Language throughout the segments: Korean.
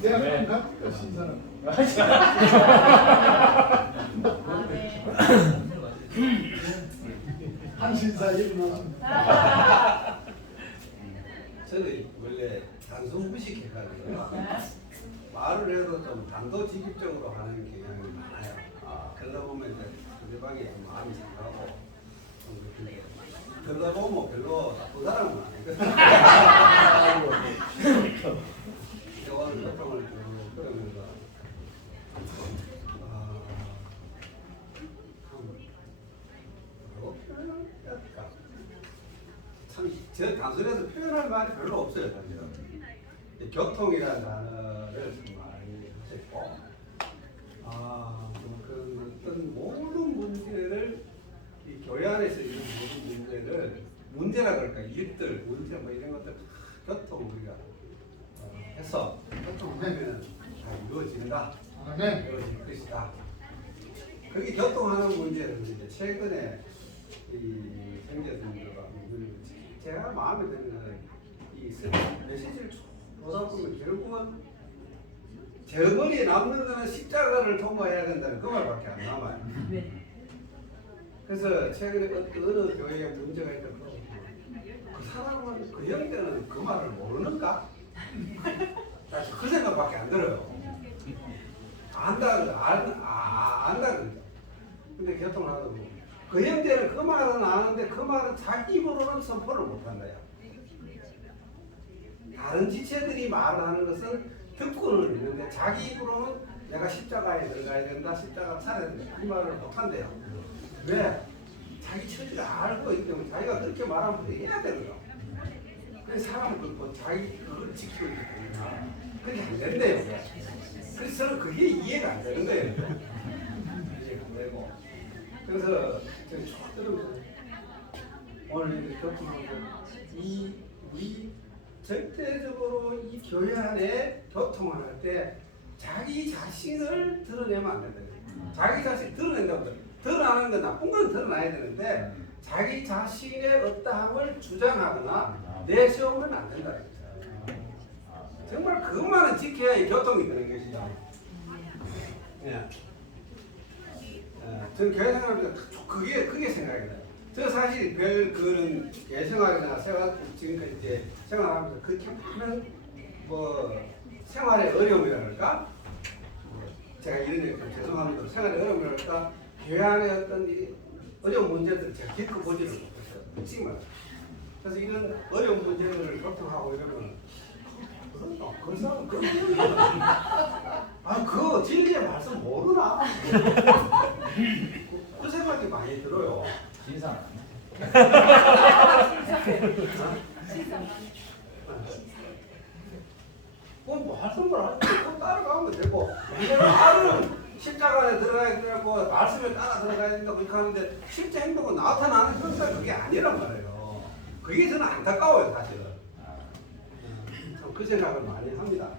대학인가? 신사람. 한신사 일어나서. 저는 원래 단순 무식해가지고 말을 해도 좀 단도직입적으로 하는 경향이 많아요. 그러다 보면 이제 상대방이 좀 마음이 상하고 그러다 보면 별로 나쁜 사람은 아니거든요. 오늘 교통을 좀 그러면서 참 저 단순해서 표현할 말이 별로 없어요. 사실은. 교통이라는 단어를 좀 많이 하셨고 그 어떤 모든 문제를 이 교회 안에서 있는 모든 문제를 문제라 그럴까 일들 문제 뭐 이런 것들 교통 우리가 해서 교통하면 다 이루어진다. 이루어질 것이다. 그게 교통하는 문제는 이제 최근에 이 생겨서 제가 마음에 드는 이 메시지를 쭉 보다 보면 결국은 저 머리에 남는 거는 십자가를 통과해야 된다는 그 말밖에 안 남아요. 그래서 최근에 어느 교회에 문제가 있다고 그 사람은 그 형제는 그 말을 모르는가? 그 생각밖에 안 들어요. 안다 그러죠. 근데 교통을 하다 보면 그 형제는 그 말은 아는데 그 말은 자기 입으로는 선포를 못한다요. 다른 지체들이 말을 하는 것은 듣고는 있는데 자기 입으로는 내가 십자가에 들어가야 된다, 십자가 살아야 된다 그 말을 못한대요. 왜? 자기 처지를 알고 있기 때문에 자기가 그렇게 말하면 해야 되는 거. 그래서 사람은 그 자기 그걸 지키고 있기 때문에 그게 안 된대요. 그래서 저는 그게 이해가 안 되는 거예요. 이해가 안 되고. 그래서 제가 쭉 들으면서 오늘 이제 우리 절대적으로 이 교회 안에 교통을 할 때 자기 자신을 드러내면 안 된다. 자기 자신 드러낸다고 드러나는 건 나쁜 건 드러나야 되는데 자기 자신의 어떠함을 주장하거나 내세우면 안 된다. 정말 그것만은 지켜야 이 교통이 되는 것이죠. 예. 저는 교회 생활할 때 그게 생각이 나요. 저 사실 별 그런 예생활이나 생활 지금까지 이제 생활하면서 그렇게 많은 뭐 생활의 어려움이랄까, 제가 이런 얘기 좀 죄송합니다. 생활의 어려움이랄까, 교회 안에 어떤 이 어려운 문제들을 제가 겪어보지를 못했어요. 솔직히 말해서. 그래서 이런 어려운 문제들을 교통하고 이러면 그 사람 그 진리의 말씀 모르나? 그 생각이 많이 들어요. 진상 뭐 말씀을 하지 그 따라가면 되고 말은 십자가에 들어가야 되고 말씀에 따라 들어가야 된다고 그렇게 하는데 실제 행동은 나타나는 현상 그게 아니란 말이에요. 그게 저는 안타까워요 사실은. 그 생각을 많이 합니다.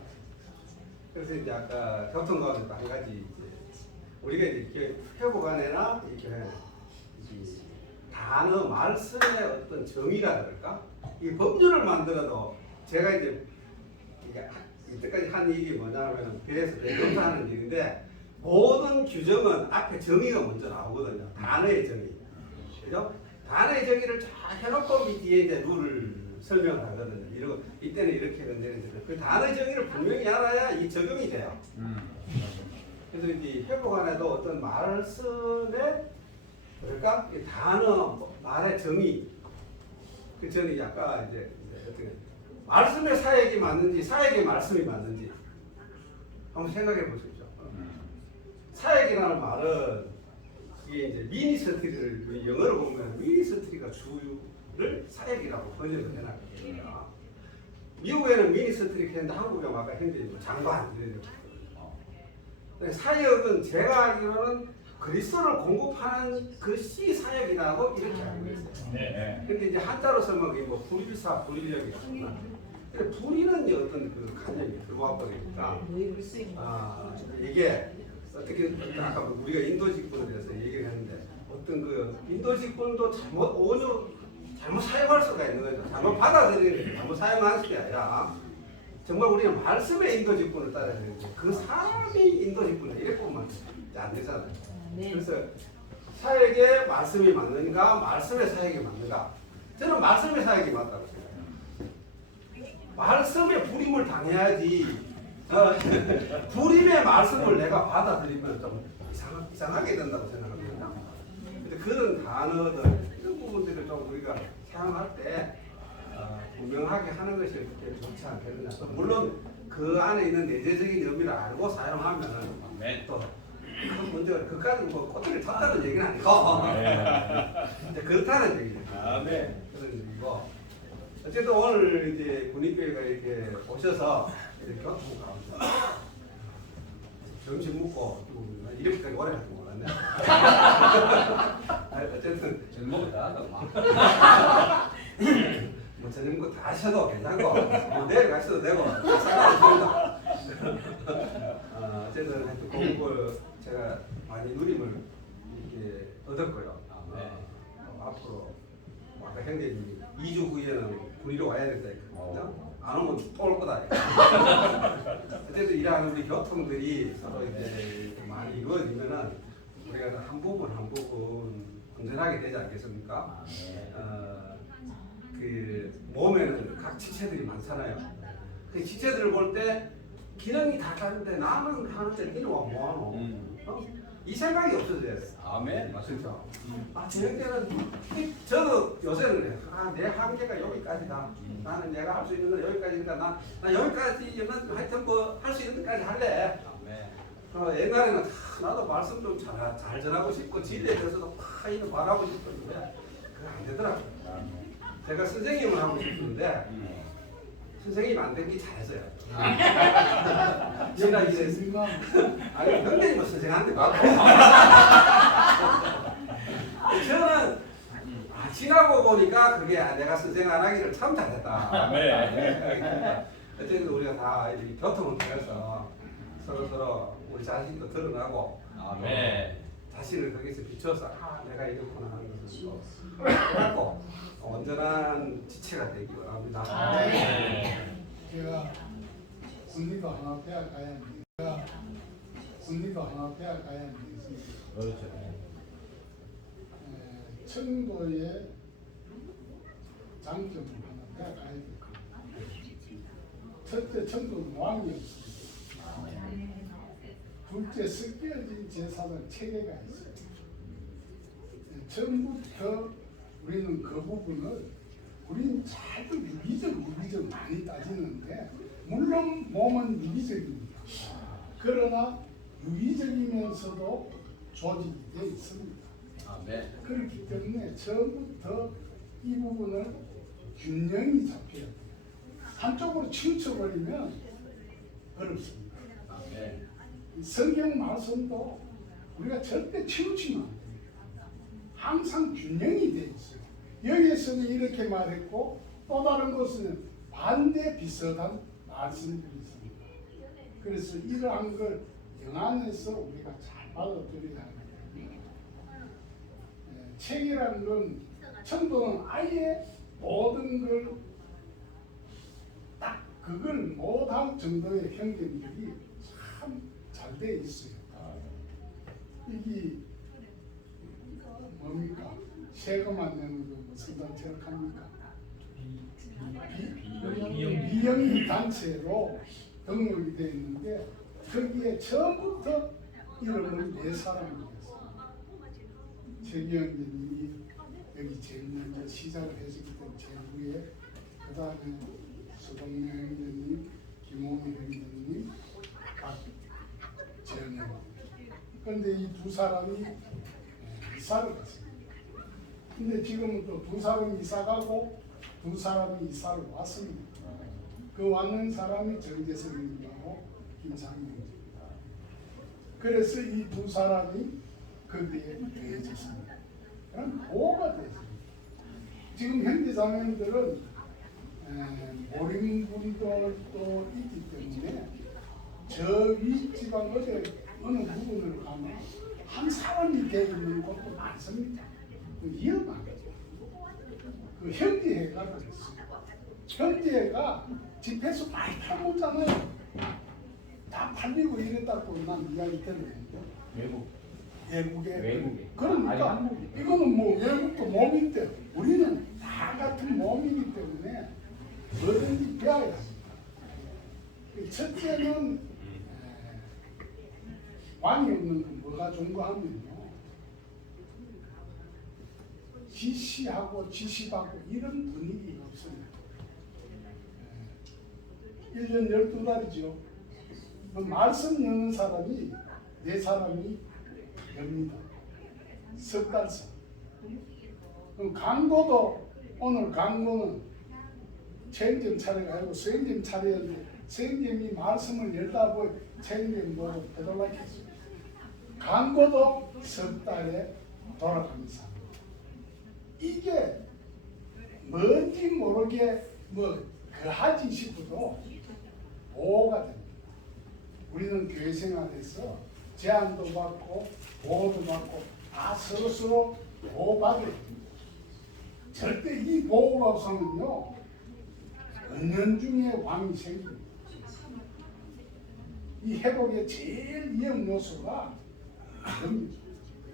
그래서 이제 아까 교통과학도 한 가지 이제 우리가 이제 회복안에나 이렇게 단어 말씀의 어떤 정의라 그럴까? 이 법률을 만들어도 제가 이제 이때까지 한 일이 뭐냐면 배에서 대검사하는 일인데 모든 규정은 앞에 정의가 먼저 나오거든요. 단어의 정의. 그죠? 단어의 정의를 잘 해놓고 뒤에 이제 룰을 설명을 하거든요. 이러고 이때는 이렇게 되는데 그 단어의 정의를 분명히 알아야 이 적용이 돼요. 그래서 이 회복안에도 어떤 말씀의 그러니까 이 단어 말의 정의 그 저는 아까 이제 어떻게 말씀의 사역이 맞는지 사역의 말씀이 맞는지 한번 생각해 보십시오. 사역이라는 말은 이게 이제 미니스트리를 영어로 보면 미니스트리가 주를 사역이라고 번역을 해놨거든요. 미국에는 미니스트리 했는데 한국에 아까 현재 장관 이런 사역은 제가 알기로는 그리스도를 공급하는 그 시 사역이라고 이렇게 알고 있어요. 네. 근데 이제 한자로 쓰면 뭐 불일사, 불인력이 있구나. 근데 불이는 어떤 그 관념이 들어와 버리니까 이게 어떻게 아까 우리가 인도직분에 대해서 얘기를 했는데 어떤 그 인도직분도 잘못 사용할 수가 있는 거죠. 잘못 받아들이는 거죠. 잘못 사용할 게 아니라 정말 우리는 말씀의 인도직분을 따라야 되는데 그 사람이 인도직분을 이렇게 보면 안 되잖아요. 그래서 사역에 말씀이 맞는가, 말씀의 사역이 맞는가? 저는 말씀의 사역이 맞다고 생각해요. 말씀에 불임을 당해야지. 불임의 말씀을 내가 받아들이면 좀 이상하게 된다고 생각합니다. 근데 그런 단어들, 이런 부분들을 좀 우리가 사용할 때 분명하게 하는 것이 그렇게 좋지 않겠느냐. 물론 그 안에 있는 내재적인 의미를 알고 사용하면 또 큰 문제가 그까지 뭐 꼬투리를 쳤다는 얘기는 아니고 이제 그렇다는 얘기죠. 그런 얘기고 어쨌든 오늘 이제 군인교회가 이렇게 오셔서 이렇게 교통 가운데 점심 먹고 이렇게까지 오래 할 줄 몰랐네. 어쨌든 전 먹었다. 뭐 저녁 거 다 하셔도 괜찮고 뭐 내일 가셔도 되고 상관없습니다. 어쨌든 하여튼 그걸 제가 많이 누림을 이렇게 얻었고요. 앞으로 아까 형제님이 2주 후에는 군의로 와야 된다 했거든요. 안 오면 또 올 거다. 어쨌든 일하는 우리 교통들이 서로 이제 많이 이루어지면은 우리가 한 부분 한 부분 건전하게 되지 않겠습니까? 그 몸에는 각 지체들이 많잖아요. 그 지체들을 볼 때 기능이 다 다른데 나는 하는데 니는 뭐하노? 이 생각이 없어져야 돼. 아멘. 맞습니다. 저녁 때는 저도 요새는 내 한계가 여기까지다. 나는 내가 할 수 있는 건 여기까지니까 나 여기까지는 하여튼 뭐 할 수 있는 데까지 할래. 옛날에는 나도 말씀 좀 잘 전하고 싶고 진리에 대해서도 파이는 말하고 싶었는데 그게 안 되더라고요. 제가 선생님을 하고 싶었는데 선생님 안 된 게 잘했어요. 제가 이제 아니 형님은 선생한테 받고 저는 지나고 보니까 그게 내가 선생 안 하기를 참 잘했다. 어쨌든 우리가 다 이렇게 교통을 통해서 서로 우리 자신도 드러나고 자신을 거기서 비춰서 내가 이렇구나 하는 것을 또 깨닫고 온전한 지체가 되기 원합니다. 제가 군리도 하나 빼앗가야 합니다. 군리도 하나 빼앗가야 합니다. 청도의 장점을 하나 빼앗가야 됩니다. 첫째, 청도는 왕이 없습니다. 둘째, 섞여진 제사장 체계가 있어요. 처음부터 우리는 그 부분을 우리는 자꾸 유기적 많이 따지는데 물론 몸은 유기적입니다. 그러나 유기적이면서도 조직이 되어 있습니다. 그렇기 때문에 처음부터 이 부분을 균형이 잡혀야 돼요. 한쪽으로 치우쳐버리면 어렵습니다. 성경 말씀도 우리가 절대 치우치면 안 됩니다. 항상 균형이 되어 있어요. 여기에서는 이렇게 말했고 또 다른 곳은 반대 비슷한 말씀들이 있습니다. 그래서 이러한 걸 영안에서 우리가 잘 받아들여야 합니다. 책이라는 건 청도는 아예 모든 걸 딱 그걸 못할 정도의 형제들이 참 잘 돼 있어요. 이게 뭡니까? 세금 안 내는 거 무슨 단체를 합니까? 비영리 단체로 등록이 되어 있는데 거기에 처음부터 이름을 내 사람이 있어요. 최기영님이 여기 제일 먼저 시작을 했었기 때문에 제일 위에 그 다음에 수동명 형제님, 김호미 형제님, 박재영. 그런데 이 두 사람이 이사를 갔습니다. 근데 지금은 또 두 사람이 이사 가고 두 사람이 이사를 왔습니다. 그 왔는 사람이 정재석님하고 김상민입니다. 그래서 이 두 사람이 거기에 더해졌습니다. 그럼 보호가 됐습니다. 지금 현재 자매들은 모림분들도 있기 때문에 저 윗지방 어느 부분을 가면 한 사람이 되어 있는 곳도 많습니다. 위험한 거죠. 그 현지회가 그랬습니다. 현재가 집회수 많이 팔먹잖아요. 다 팔리고 이랬다고 난 이야기 들었는데 외국에 그러니까 이거는 뭐 외국도 몸인데 우리는 다 같은 몸이기 때문에 뭐든지 배워야 합니다. 첫째는 왕이 없는 건 뭐가 좋은 거 하면요, 지시하고 지시받고 이런 분위기가 없습니다. 1년 12달이죠. 말씀 여는 사람이 4사람이 엽니다. 석 달서. 그럼 강도도 오늘 강도는 체행점 차례가 아니고 수행점 차례였는데 수행점이 말씀을 열다 보니 체행점 뭐로 되돌아겠어요. 강도도 석 달에 돌아갑니다. 이게 뭔지 모르게 뭐 그하지 싶어도 보호가 됩니다. 우리는 교회 생활에서 제안도 받고 보호도 받고 다 서로 보호받아야 됩니다. 절대 이 보호가 없으면요 은연중에 왕이 생깁니다. 이 회복의 제일 위험 요소가 겁니다.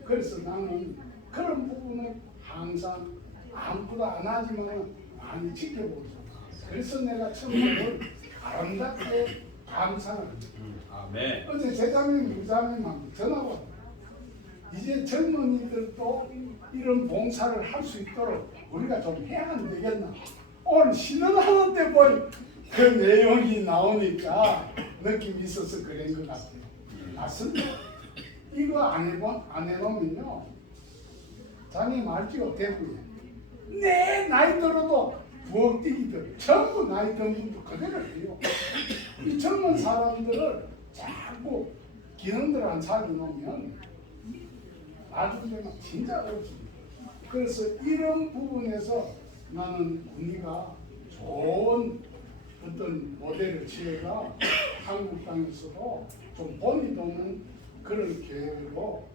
그래서 나는 그런 부분을 항상 아무것도 안 하지만 많이 지켜보고 있습니다. 그래서 내가 천국을 아름답게 감상합니다. 아멘. 어제 제자님, 유자님한테 전화가 왔어요. 이제 젊은이들도 이런 봉사를 할 수 있도록 우리가 좀 해야 안 되겠나. 오늘 신원하는데 보니 그 내용이 나오니까 느낌이 있어서 그런 것 같아요. 맞습니다. 이거 안 해놓으면요, 자님 알지요? 대부분 내 나이 들어도 부엌뛰기들 전부 나이 든 분도 그대로 해요. 이 젊은 사람들을 자꾸 기능들 안 살려놓으면 나중에 되면 진짜 어렵습니다. 그래서 이런 부분에서 나는 우리가 좋은 어떤 모델을 취해가 한국 땅에서도 좀 본이 도는 그런 계획으로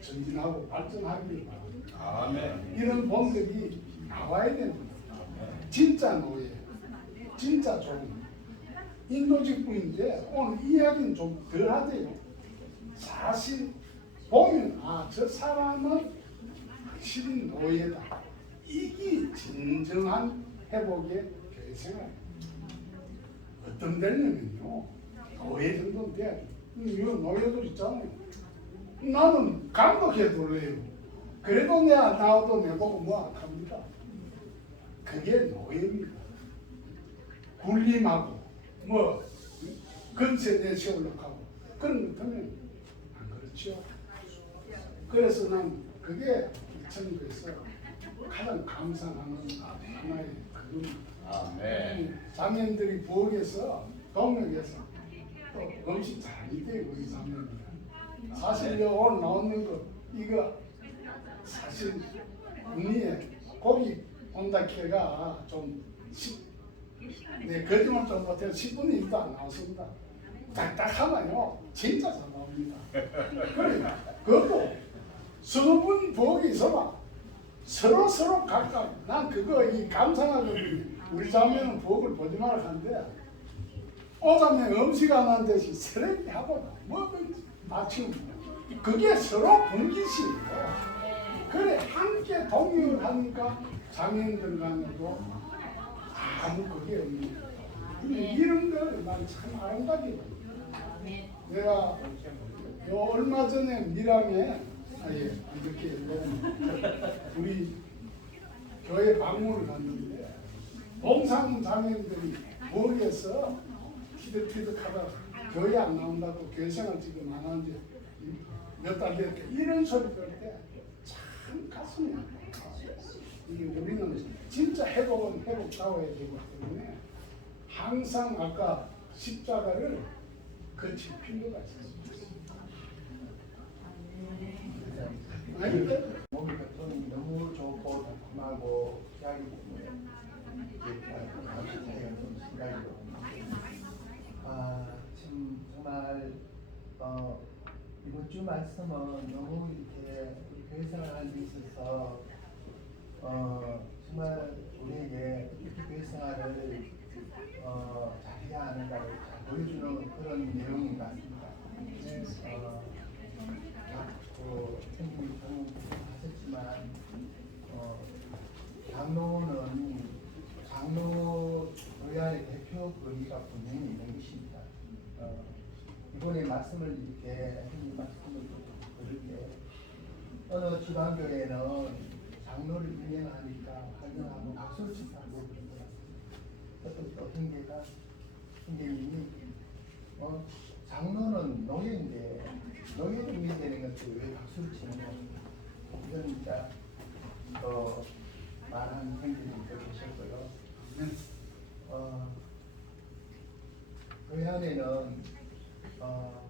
전진하고 발전하기를 바랍니다. 아멘. 이런 본들이 나와야 됩니다. 진짜 노예, 진짜 좋은 인도직부인데 오늘 이야기는 좀 덜 하대요. 사실 보면 저 사람은 확실히 노예다. 이게 진정한 회복의 교회 생활입니다. 어떤 되려면요, 노예 정도는 돼야 돼요. 이거 노예들 있잖아요. 나는 감독해둘래요. 그래도 내 안 나와도 내보고 뭐 합니다. 그게 노예입니다. 군림하고 뭐 근세 내세우려고 하고 그런 것 하면 안 그렇죠. 그래서 난 그게 천국에서 가장 감상하는 하나의 그겁니다. 아멘. 자매들이 부엌에서 동역에서 또 음식 잘 익대요. 우리 자매들. 사실 오늘 나오는 거 이거 사실 우리의 고기 온다케가 좀 네, 거짓말 좀 못해서 10분의 1도 안 나왔습니다. 딱딱하면요 진짜 잘 나옵니다. 그러니까 그것도 서너 분 부엌에 있어봐. 서로 각각 난 그거 이 감상하거든요. 우리 자매는 부엌을 보지 말라 하는데 오자매 음식 안 하는 대신 쓰레기 하고 뭐든지 다 치우고 그게 서로 분기시예요. 그래 함께 동역을 하니까 자매들 간에도 아무 그게 없는 거예요. 이런 걸 난 참 아름답게 봐요. 내가 요 얼마 전에 밀양에 이렇게 우리 교회 방문을 갔는데 봉상 자매들이 부엌에서 티득티득하다 교회 안 나온다고 교회 생활 지금 안 하는지 몇 달 됐대 이런 소리 들을 때 참 가슴이 아파요. 우리는 진짜 회복은 회복다워야 되기 때문에 항상 아까 십자가를 거칠 필요가 있습니다. 몸이 좀 너무 좋고 달콤하고 약이 이렇게 좀 생각이 참 정말 이번 주 말씀은 너무 이렇게 교회 생활하는 데 있어서 정말 우리에게 이렇게 교회 생활을 잘해야 하는가를 잘 보여주는 그런 내용인 것 같습니다. 선생님이 하셨지만 장로 교회안의 대표 권위가 분명히 있는 것입니다. 이번에 말씀을 이렇게 선생님 말씀을 들을 때 어느 지방교회는 장로를 임명하니까 활동하고 박수를 치고 그런 것 같습니다. 어떤 게가 선생님이 장로는 노예인데 노예를 임명되는 것도 왜 박수를 치는 거? 이건 진짜 많은 선생님들도 계셨고요. 교회 안에는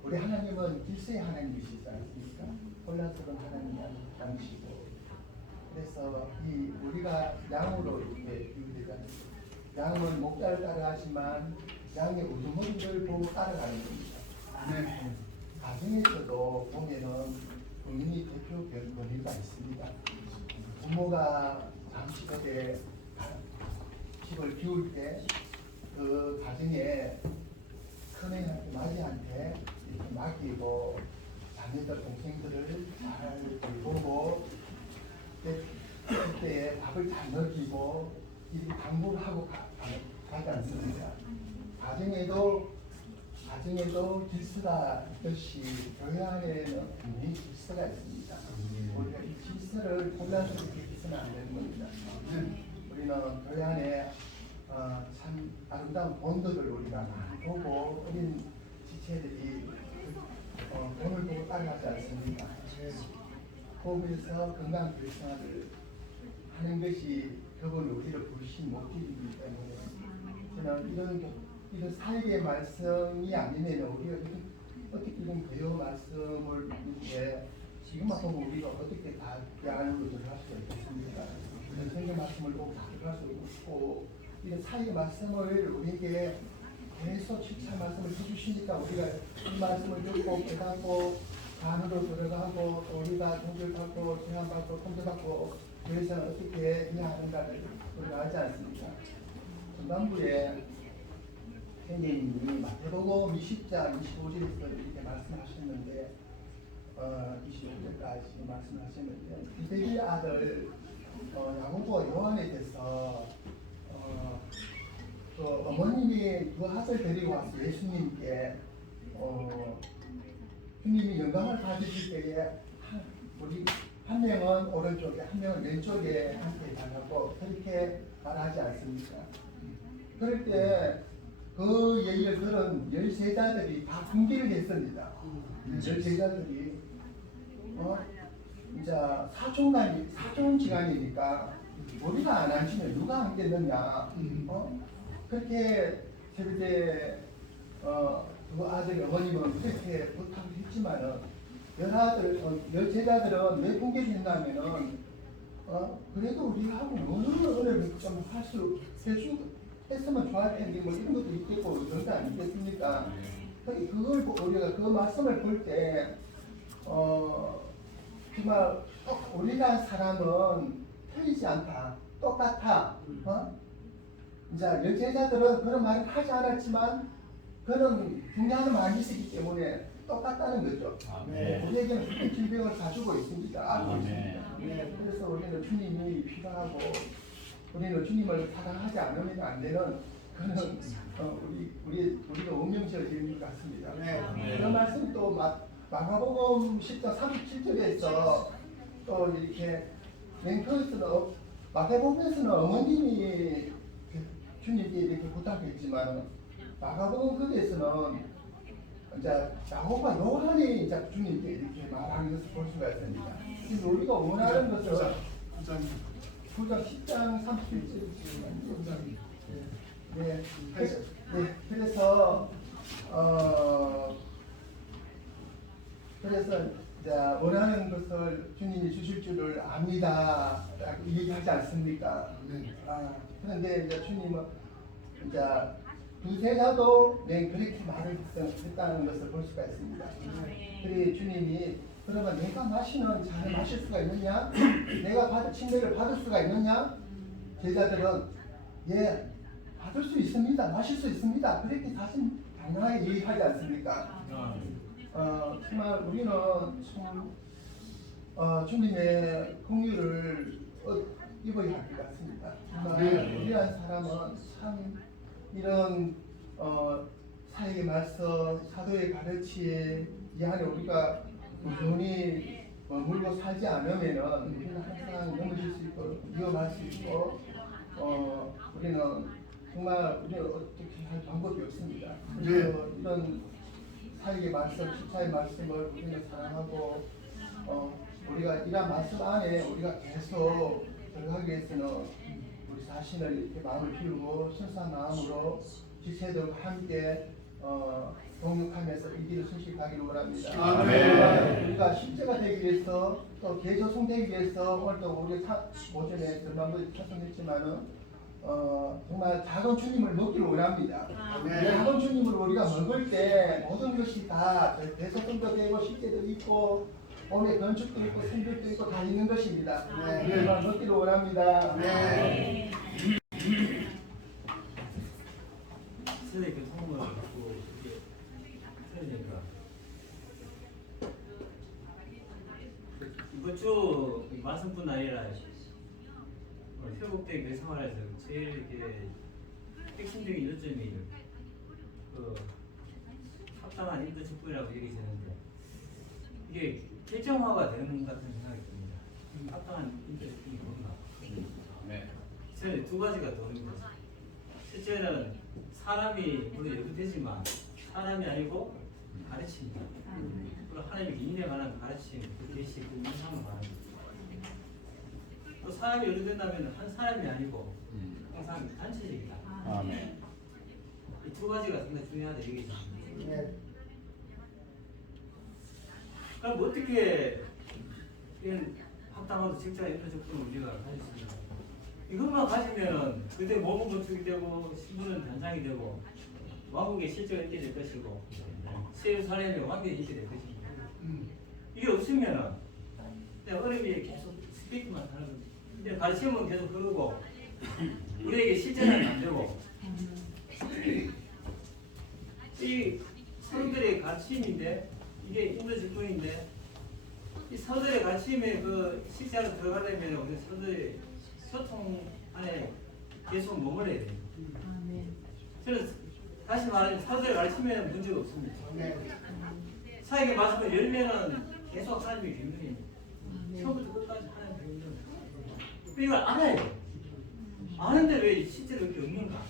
우리 하나님은 질서의 하나님이시지 않습니까? 혼란스러운 하나님이 아니시고 그래서 이 우리가 양으로 이렇게 비유되잖아요. 양은 목자를 따라가지만 양의 우두머리를 보고 따라가는 겁니다. 가정에서도 보면은 본인이 대표 권위가 있습니다. 부모가 잠시 그때 집을 비울 때 그 가정에 큰애한테 마지한테 이렇게 맡기고 자녀들 동생들을 잘 보고 그때 밥을 잘 먹이고 이렇게 당부를 하고 가지 않습니까? 가정에도 질서가 있듯이 교회 안에는 분명히 질서가 있습니다. 우리가 이 질서를 혼란스럽게 해서는 안 되는 겁니다. 우리는 교회 안에 참 아름다운 본들을 우리가 많이 보고 어린 지체들이 본을 보고 따라가지 않습니까? 거기서 건강한 교회 생활을 하는 것이 그분이 우리를 부르신 목적이기 때문에 저는 이런 사역의 말씀이 아니면 우리가 어떻게 이런 배우 말씀을 이렇게 지금만 보면 우리가 어떻게 다 안으로 들어갈 수 있겠습니까? 성경 말씀을 보고 다 들어갈 수 있고 이런 사역의 말씀을 우리에게 계속 실천 말씀을 해주시니까 우리가 이 말씀을 듣고 깨닫고 안으로 들어가고 또 우리가 동결받고 제한받고 통제받고 교회에서는 어떻게 해야 하는가를 우리가 알지 않습니까? 전반부에 선생님이 마태복음 20장 25절에서 이렇게 말씀하셨는데 25절까지 말씀하셨는데 디베리 아들 야고보와 요한에 대해서 그 어머님이 그 아들 데리고 와서 예수님께 주님이 영광을 받으실 때에 우리 한 명은 오른쪽에 한 명은 왼쪽에 함께 달라고 그렇게 말하지 않습니까? 그럴 때 그 얘기를 들은 열세자들이 다 분개를 했습니다. 열세자들이 이제 사촌지간이니까 우리가 안 하시면 누가 하겠느냐? 그렇게 저렇게 그 아들 어머님은 그렇게 부탁을 했지만은 열제자들은 왜 분개를 했냐면은 그래도 우리하고 너무 은혜를 좀 했으면 좋을 텐데 뭐 이런 것도 있겠고 그런 거 아니겠습니까? 그걸 우리가 그 말씀을 볼 때 정말 우리가 사람은 틀리지 않다, 똑같아. 이제 열제자들은 그런 말을 하지 않았지만 그런 중요한 말이 있기 때문에 똑같다는 거죠. 우리에게는 그런 질병을 가지고 있습니다. 알고 있습니다. 그래서 우리는 주님이 필요하고 우리는 주님을 사랑하지 않으면 안 되는 그런 우리가 운명적인 것 같습니다. 그런 말씀이 또 마가복음 10장 37절에서 또 이렇게 맹터에서는 마가복음에서는 어머님이 주님께 이렇게 부탁했지만 마가복음 거기에서는 이제 야고보와 요한이 이제 주님께 이렇게 말하는 것을 볼 수가 있습니다. 그래서 우리가 원하는 것은 9장 10장 37절 그래서 이제 원하는 것을 주님이 주실 줄을 압니다. 얘기하지 않습니까? 그런데 이제 주님은 이제 두세자도 그렇게 말을 했다는 것을 볼 수가 있습니다. 그래 주님이 그러면 내가 마시는 잔을 마실 수가 있느냐? 내가 받은 침례를 받을 수가 있느냐? 제자들은 예, 받을 수 있습니다. 마실 수 있습니다. 그렇게 사실 당연하게 얘기하지 않습니까? 정말 우리는 참 주님의 공유를 입어야 할 것 같습니다. 정말 우리란 사람은 참 이런 사역의 말씀, 사도의 가르침 이 안에 우리가 꾸준히 머물고 살지 않으면은 우리는 항상 넘어질 수 있고 위험할 수 있고 우리는 정말 우리는 어떻게 할 방법이 없습니다. 그래서 이런 사역의 말씀, 십자의 말씀을 우리는 사랑하고 우리가 이런 말씀 안에 우리가 계속 들어가기 위해서는 우리 자신을 이렇게 마음을 비우고 순수한 마음으로 지체들과 함께 동역하면서 이 길을 순식하기를 원합니다. 아멘. 우리가 십자가 되기 위해서 또 개조성되기 위해서 오늘도 우리 오전에 전반부에 촬송했지만은 정말 작은 주님을 먹기를 원합니다. 작은 주님을 우리가 먹을 때 모든 것이 다 대소성도 되고 십계도 있고 몸에 건축도 있고 생들도 있고 다 있는 것입니다. 정말 먹기를 원합니다. 세대 교통을 갖고 이렇게 세우니까 이번 주 말씀뿐 아니라 회복대 교생활에서 제일 이렇게 핵심적인 요점이 그 합당한 인도 직분이라고 얘기했는데 이게 결정화가 되는 것 같은 생각이 듭니다. 합당한 인도 직분이 뭔가? 네. 저는 두 가지가 떠오릅니다. 첫째는 사람이 물론 여도 되지만 사람이 아니고 가르칩니다. 그리고 하나님의 인에 관한 가르침, 그 계시, 그 인상을 말합니다. 또 사람이 여도 된다면 한 사람이 아니고 항상 단체적이다. 아멘. 이 두 가지가 상당히 중요하다 얘기죠. 그럼 어떻게 이런 합당하고 직장의 인도 조건을 우리가 가질 수 있는가? 이것만 가지면은 그때 몸은 건축이 되고 신분은 단장이 되고 왕국의 실적을 있게 될 것이고 세율 사례는 왕국이 있게 될 것입니다. 이게 없으면은 그냥 어른이 계속 스피크만 하는 거지. 이제 가르침은 계속 그러고 우리에게 실제는 안 되고 이 서로들의 가르침인데 이게 인도 직분인데 이 서로들의 가르침에 그 실제로 들어가려면 우리 서로들의 소통 안에 계속 머물러야 돼요. 저는 다시 말하면 사도를 가르치면 문제가 없습니다. 사역의 말씀을 열면은 계속 하나님의 경륜입니다. 처음부터 끝까지 하나님의 경륜. 이걸 알아야 돼요. 아는데 왜 실제로 이렇게 없는가?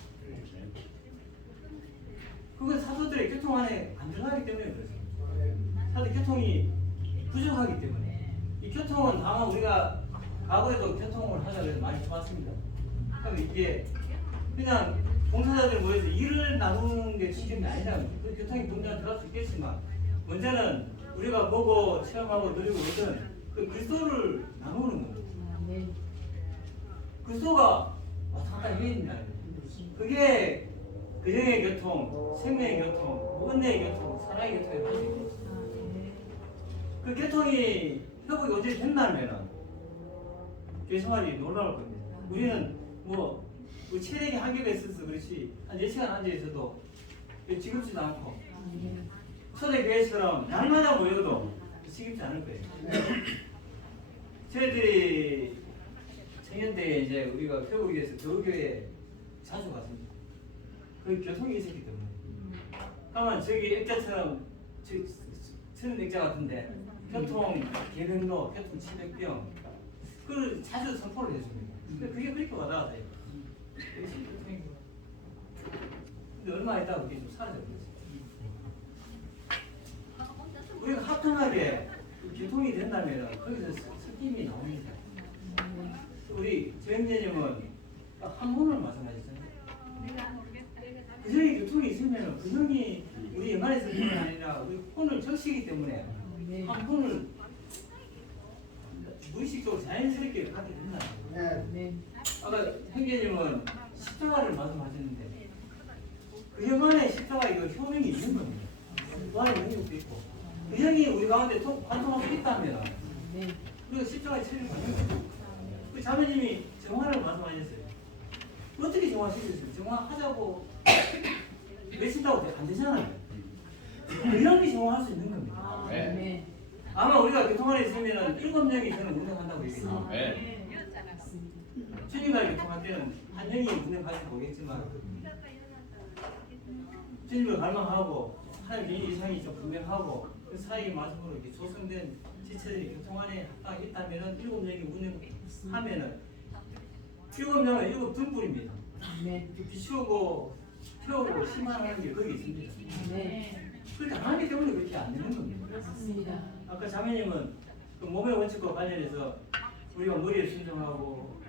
그건 사도들의 교통 안에 안 들어가기 때문에 그렇습니다. 사도 교통이 부족하기 때문에 이 교통은 다만 우리가 과거에도 교통을 하자 그래서 많이 해왔습니다. 그럼 이게 그냥 봉사자들 모여서 일을 나누는 게 중심이 아니라 그 교통이 문제가 들어갈 수 있겠지만 문제는 우리가 보고 체험하고 누리고 있던 그 그리스도를 나누는 겁니다. 그리스도가 잠깐 위에 있는 그게 그영의 교통, 생명의 교통, 은혜의 교통, 사랑의 교통이 할수 있겠습니다. 그 교통이 회복이 어제 된다면은 교회생활이 놀라울 겁니다. 우리는 우리 체력이 한계가 있어서 그렇지 한 4시간 앉아있어도 지겹지도 않고 초대교회처럼 날마다 모여도 지겹지 않을 거예요. 저희들이 청년대에 이제 우리가 회복에 대해서 교회에 자주 갔습니다. 그 교통이 있었기 때문에. 그러면 저기 액자처럼 저는 액자 같은데 교통 개병로, 교통 치매병 그걸 자주 선포를 해줍니다. 근데 그게 그렇게 와닿아요. 근데 얼마 있다가 그게 좀 사라져버렸어요. 우리가 합당하게 교통이 된다면 거기서 느낌이 나옵니다. 우리 조영재님은 한 분을 말씀하셨잖아요. 그 형이 교통이 있으면 그 형이 우리 연말에서 뿐만 아니라 우리 혼을 적시기 때문에 한 분을 무의식적으로 자연스럽게 갖게 된다. 아까 형제님은 십자가를 말씀하셨는데 그 형 안에 십자가 이거 효능이 있는 겁니다. 부활의 능력도 있고 그 형이 우리 가운데 관통할 수 있다면 우리가 십자가의 체험을 받는 거죠. 그 자매님이 정화를 말씀하셨어요. 어떻게 정화시켰어요? 정화하자고 외친다고 안 되잖아요. 이런 정화할 수 있는 겁니다. 아멘. 아마 우리가 교통안에 있으면 7명이 저는 운행한다고 얘기했어요. 아멘. 주님과 교통할 때는 한 명이 운행할지 모르겠지만 주님을 갈망하고 하나님 의 이상이 좀 분명하고 그 사이의 말씀으로 이렇게 조성된 지체들이 교통안에 딱 있다면은 7명이 운행하면은 7명은 7 등불입니다. 비추고 태우고 심한하는 게 거기 있습니다. 그렇게 안 하기 때문에 그렇게 안 되는 겁니다. 아까 자매님은 그 몸의 원칙과 관련해서 우리가 머리에 순종하고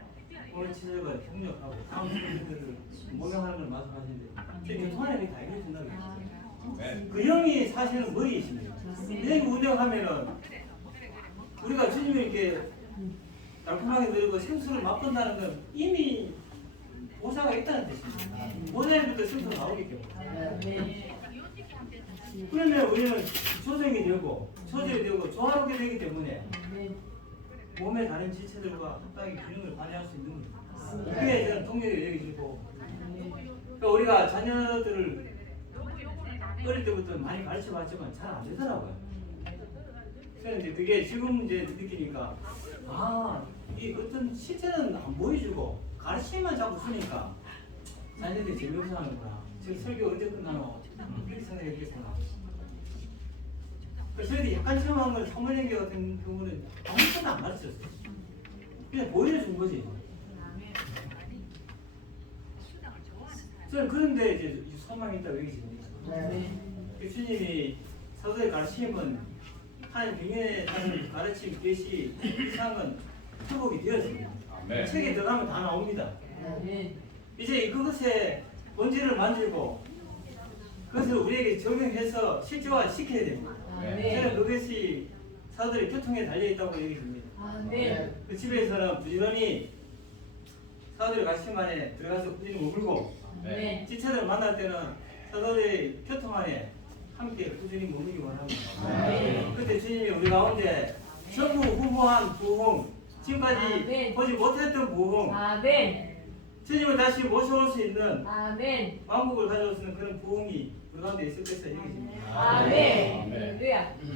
오늘 치료가 협력하고 다음 순종들을 모명하는 걸 말씀하시는데 제 교통안에 그게 다 이루어진다고 했어요. 그 영이 사실은 머리에 있습니다. 여기 운영하면은 우리가 주님이 이렇게 달콤하게 들고 생수를 맛본다는 건 이미 보사가 있다는 뜻입니다. 모자에부터 생수가 나오기 때문에. 그러면 우리는 조정이 되고 조절이 되고 조화롭게 되기 때문에 몸의 다른 지체들과 합당히 기능을 발휘할 수 있는 겁니다. 그게 저는 동력이 여기지고 그러니까 우리가 자녀들을 어릴 때부터 많이 가르쳐봤지만 잘 안 되더라고요. 그래서 이제 그게 지금 이제 느끼니까 이 어떤 실제는 안 보여주고 가르치만 자꾸 쓰니까 자녀들이 재미없어 하는구나. 지금 설교 언제 끝나노? 그렇게 생각했겠구나. 그래서 저희들이 약간 체험한 건 사모님교 같은 경우는 아무것도 안 가르쳤어요. 그냥 보여준 거지. 저는 그런데 이제 소망이 있다고 얘기했습니다. 교수님이 사도에 가르치면 한 100년에 다른 가르침 계시 이상은 회복이 되었습니다. 아멘. 책에 들어가면 다 나옵니다. 이제 그것의 본질을 만들고 그것을 우리에게 적용해서 실제화 시켜야 됩니다. 저는 그것이 사도들의 교통에 달려있다고 얘기합니다. 그 집에서는 부지런히 사도들의 가르침 안에 들어가서 꾸준히 머물고 지체들 만날 때는 사도들의 교통 안에 함께 꾸준히 머물기 원합니다. 그때 주님이 우리 가운데 전무후무한 부흥, 지금까지 보지 못했던 부흥, 주님을 다시 모셔올 수 있는 왕국을 가져올 수 있는 그런 부흥이 우리 가운데 있을 것이다 얘기입니다. 아멘.